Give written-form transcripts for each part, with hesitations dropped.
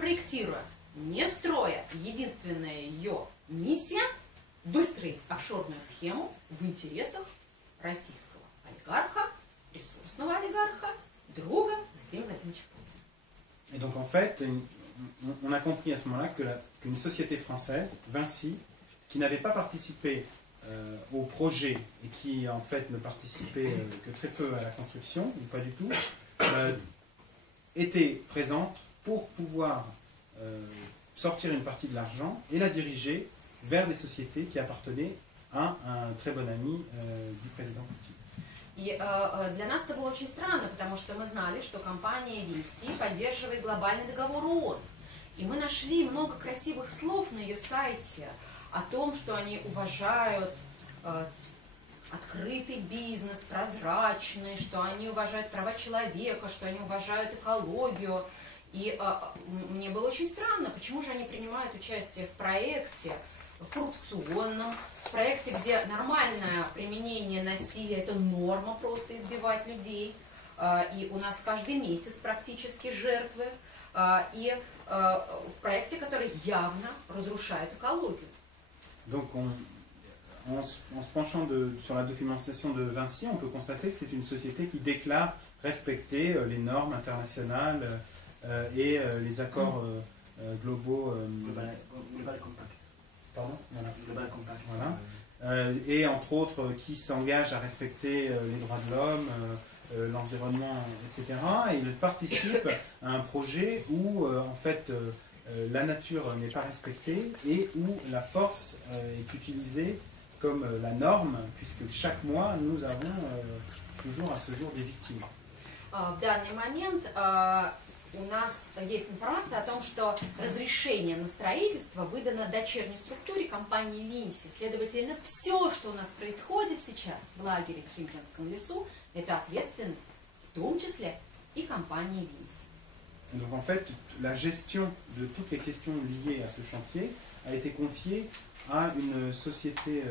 проектируя, не строя. Единственная ее миссия – выстроить офшорную схему в интересах российского олигарха, ресурсного олигарха, друга Владимира Владимировича Путина. Et donc en fait, on a compris à ce moment-là qu'une société française, Vinci, qui n'avait pas participé au projet et qui en fait ne participait que très peu à la construction, ou pas du tout, était présente pour pouvoir sortir une partie de l'argent et la diriger vers des sociétés qui appartenaient à un très bon ami du président Poutine. И для нас это было очень странно, потому что мы знали, что компания VC поддерживает глобальный договор ООН. И мы нашли много красивых слов на ее сайте о том, что они уважают открытый бизнес, прозрачный, что они уважают права человека, что они уважают экологию. И мне было очень странно, почему же они принимают участие в проекте, в коррупционном, в проекте, где нормальное применение насилия – это норма, просто избивать людей. И у нас каждый месяц практически жертвы. И в проекте, который явно разрушает экологию. Donc en se penchant sur la documentation de Vinci, on peut constater que c'est une société qui déclare respecter les normes internationales et les accords globaux. Global Compact. Pardon, voilà. Global Compact. Voilà. Et entre autres qui s'engagent à respecter les droits de l'homme, l'environnement, etc. Et il participe à un projet où en fait la nature n'est pas respectée et où la force est utilisée comme la norme, puisque chaque mois nous avons toujours à ce jour des victimes. В данный момент у нас есть информация о том, что разрешение на строительство выдано дочерней структуре компании Винси. Следовательно, все, что у нас происходит сейчас в лагере в Химкинском лесу, это ответственность, в том числе и компании Винси. Donc en fait, la gestion de toutes les questions liées à ce chantier a été confiée à une société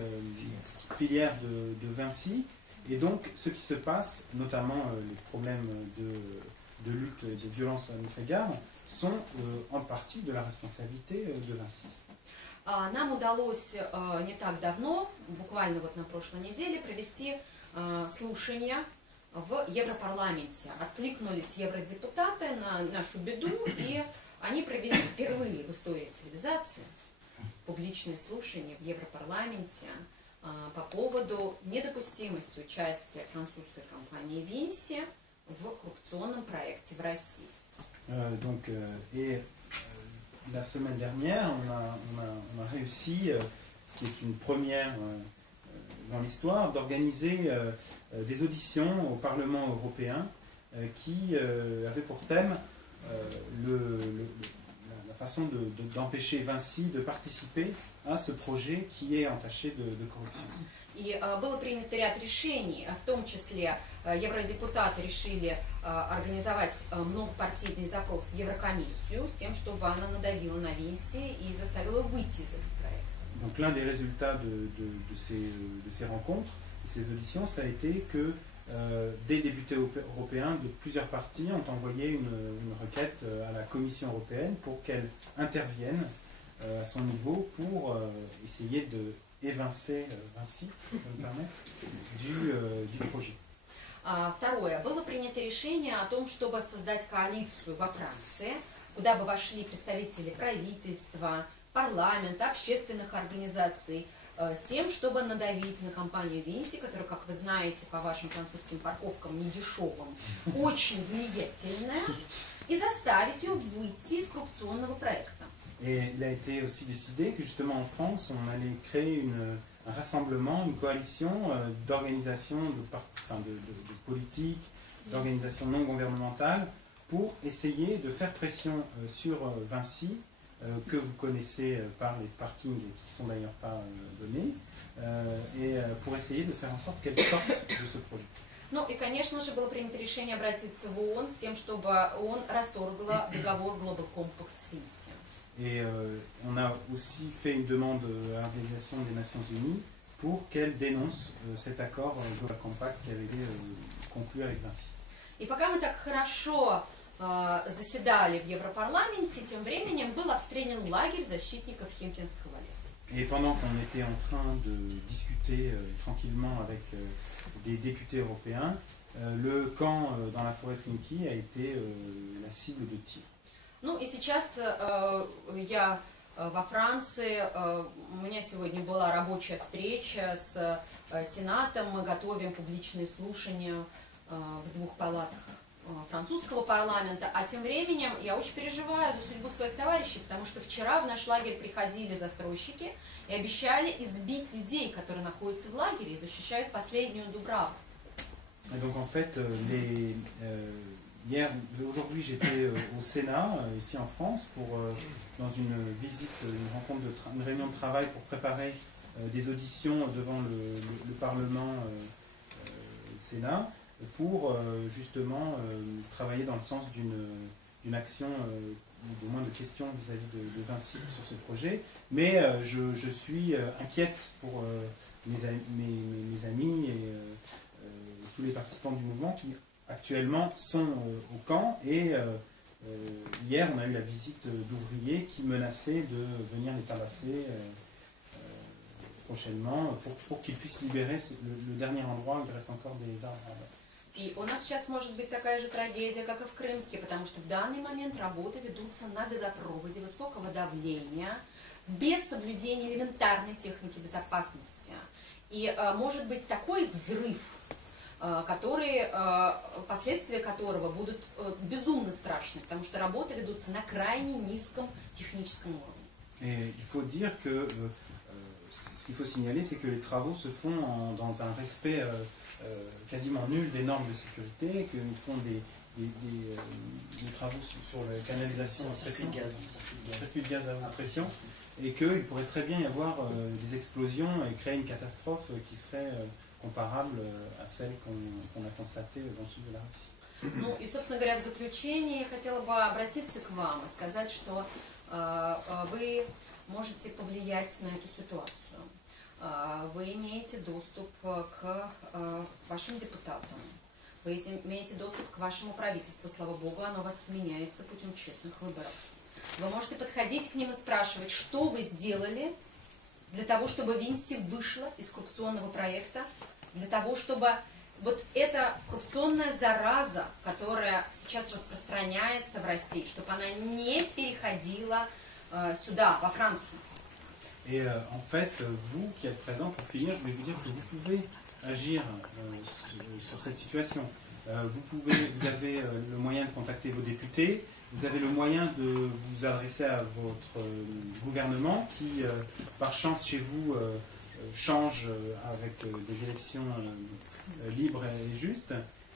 filière de Vinci. Et donc, ce qui se passe, notamment les problèmes de lutte et de violence à notre égard, sont en partie de la responsabilité de Vinci. Нам удалось не так давно, буквально вот на прошлой неделе, провести слушания в Европарламенте. Откликнулись евродепутаты на нашу беду, и они провели впервые в истории цивилизации публичные слушания в Европарламенте по поводу недопустимости участия французской компании Винси в коррупционном проекте в России. La semaine dernière, on a réussi, ce qui est une première dans l'histoire, d'organiser des auditions au Parlement européen qui avaient pour thème la façon d'empêcher Vinci de participer à ce projet qui est entaché de corruption. И было принято ряд решений, в том числе евродепутаты решили организовать многопартийный запрос в Еврокомиссию с тем, чтобы она надавила на Винси и заставила выйти из этого проекта. Donc l'un des résultats de ces rencontres, de ces auditions, ça a été que des députés européens de plusieurs partis ont envoyé une requête à la Commission européenne pour qu'elle intervienne à son niveau pour essayer de évincer Vinci, si je peux me permettre, du projet. Второе. Было принято решение о том, чтобы создать коалицию во Франции, куда бы вошли представители правительства, парламента, общественных организаций, с тем, чтобы надавить на компанию Винси, которая, как вы знаете, по вашим французским парковкам недешевым, очень влиятельная, и заставить ее выйти из коррупционного проекта. Et il a été aussi décidé que justement en France, on allait créer un rassemblement, une coalition d'organisations, de politiques, d'organisations non gouvernementales pour essayer de faire pression sur Vinci, que vous connaissez par les parkings qui ne sont d'ailleurs pas donnés, et pour essayer de faire en sorte qu'elle sorte de ce projet. Ну и, конечно же, было принято решение обратиться в ООН с тем, чтобы ООН расторгла договор Global Compact с Винси. Et on a aussi fait une demande à l'Organisation des Nations Unies pour qu'elle dénonce cet accord Global Compact qui avait été conclu avec Vinci. И пока мы так хорошо заседали в Европарламенте, тем временем был обстрелян лагерь защитников Химкинского леса. Et pendant qu'on était en train de discuter tranquillement avec des députés européens, le camp dans la forêt de Khimki a été la cible de tir. Ну и сейчас я во Франции, у меня сегодня была рабочая встреча с Сенатом, мы готовим публичные слушания в двух палатах французского парламента, а тем временем я очень переживаю за судьбу своих товарищей, потому что вчера в наш лагерь приходили застройщики и обещали избить людей, которые находятся в лагере и защищают последнюю Дубраву. Et donc en fait, aujourd'hui j'étais au Sénat, ici en France, dans une visite, une réunion de travail pour préparer des auditions devant le Parlement Sénat, pour justement travailler dans le sens d'une action, ou au moins de questions vis-à-vis de Vinci sur ce projet. Mais je suis inquiète pour mes amis et tous les participants du mouvement qui actuellement sont au camp. Et hier, on a eu la visite d'ouvriers qui menaçaient de venir les tabasser prochainement pour qu'ils puissent libérer le dernier endroit où il reste encore des arbres. И у нас сейчас может быть такая же трагедия, как и в Крымске, потому что в данный момент работы ведутся на газопроводе высокого давления, без соблюдения элементарной техники безопасности. И может быть такой взрыв, последствия которого будут безумно страшны, потому что работы ведутся на крайне низком техническом уровне. Et il faut dire que ce qu'il faut signaler, c'est que les travaux se font dans un respect quasiment nul des normes de sécurité, que nous font des travaux sur la canalisation à pression, circuit de gaz à pression, et qu'il pourrait très bien y avoir des explosions et créer une catastrophe qui serait comparable à celle qu'on a constatée dans le sud de la Russie. Ну и, собственно говоря, в заключение я хотела бы обратиться к вам и сказать, что вы можете повлиять на эту ситуацию. Вы имеете доступ к вашим депутатам, вы имеете доступ к вашему правительству, слава богу, оно вас сменяется путем честных выборов. Вы можете подходить к ним и спрашивать, что вы сделали для того, чтобы Винси вышла из коррупционного проекта, для того, чтобы вот эта коррупционная зараза, которая сейчас распространяется в России, чтобы она не переходила сюда, во Францию. Et en fait, vous qui êtes présents, pour finir, je vais vous dire que vous pouvez agir sur cette situation. Vous avez le moyen de contacter vos députés, vous avez le moyen de vous adresser à votre gouvernement qui, par chance chez vous, change avec des élections libres et justes,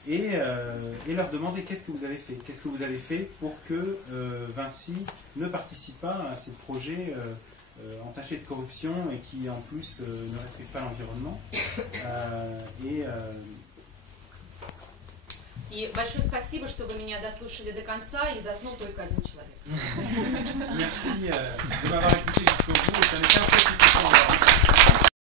et leur demander qu'est-ce que vous avez fait. Qu'est-ce que vous avez fait pour que Vinci ne participe pas à ces projets entachés de corruption et qui en plus ne respectent pas l'environnement. И большое спасибо, что вы меня дослушали до конца, и заснул только один человек. Merci de m'avoir écouté jusqu'au bout. Ça n'est qu'un seul qui se